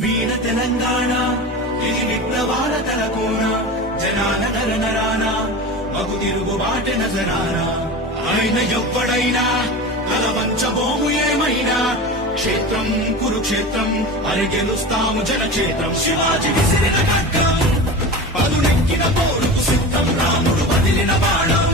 వీర తెలంగాణ ఇది విప్లవాల తలకోన జనాల నరనరాన మగు తిరుగు బాట నజరానా ఆయన ఎవ్వడైనా తల వంచబోము ఏమైనా క్షేత్రం కురుక్షేత్రం అరి గెలుస్తాము జనక్షేత్రం శివాజీ విసిరిన ఖడ్గం పదునెక్కిన పోరుకు సిద్ధం రాముడు వదిలిన బాణం